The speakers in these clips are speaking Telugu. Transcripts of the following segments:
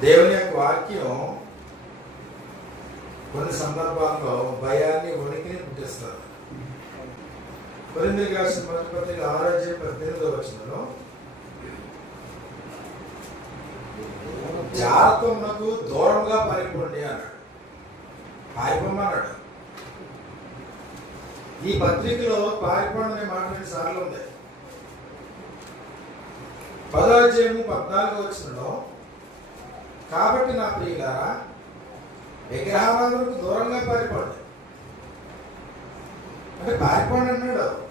దేవుని యొక్క వాక్యం కొన్ని సందర్భాల్లో భయాన్ని ఉనికిని పుట్టిస్తారు కొరిందికి రాసిన పత్రిక ఆరోగ్య పద్దెనిమిదో వచ్చినలో జాతమునకు దూరంగా పారిపోండి అన్నాడు. పారిపోమన్నాడు. ఈ పత్రికలో పారిపోండి అనే మాట రెండు సార్లు ఉంది. పదాధ్యాయము పద్నాలుగు వచ్చినలో కాబట్టి నా ప్రియులారా విగ్రహాలకు దూరంగా పారిపోండి. అంటే పారిపోండి అన్నాడు.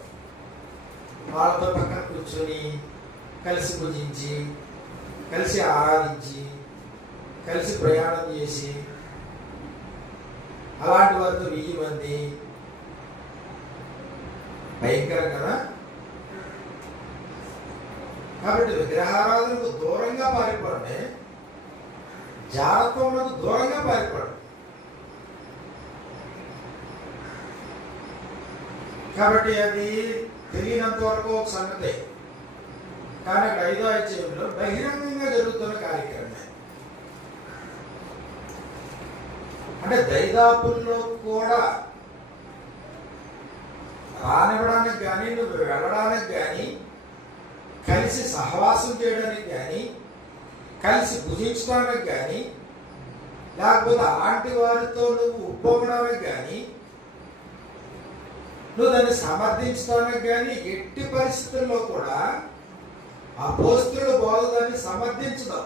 వాళ్ళతో పక్కన కూర్చొని కలిసి పూజించి కలిసి ఆరాధించి కలిసి ప్రయాణం చేసి అలాంటి వారితో వెయ్యి మంది. భయంకరం కదా? కాబట్టి విగ్రహారాధనకు దూరంగా పారిపోండి. జాగ్రత్తలకు దూరంగా పారిపోవడం కాబట్టి అది తెలియనంత వరకు ఒక సంగతి. కానీ అక్కడ ఐదో అధ్యాయంలో బహిరంగంగా జరుగుతున్న కార్యక్రమమే. అంటే దైదాపుల్లో కూడా రానివ్వడానికి కానీ నువ్వు వెళ్ళడానికి కానీ కలిసి సహవాసం చేయడానికి కానీ కలిసి భుజించడానికి కానీ లేకపోతే ఆంటి వారితో నువ్వు ఉప్పొంగడానికి కానీ నువ్వు దాన్ని సమర్థించడానికి కానీ ఎట్టి పరిస్థితుల్లో కూడా అపోస్తుల బోధ దాన్ని సమర్థించడం